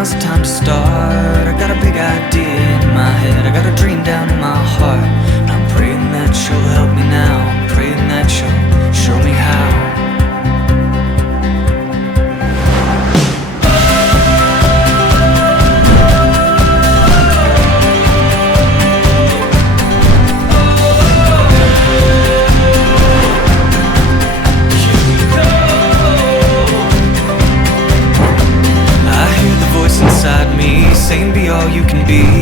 now's the time to start. I got a big idea in my head, I got a dream down in my heart, and I'm praying that you'll help me now, I'm praying that you'll show me how. Inside me, saying be all you can be.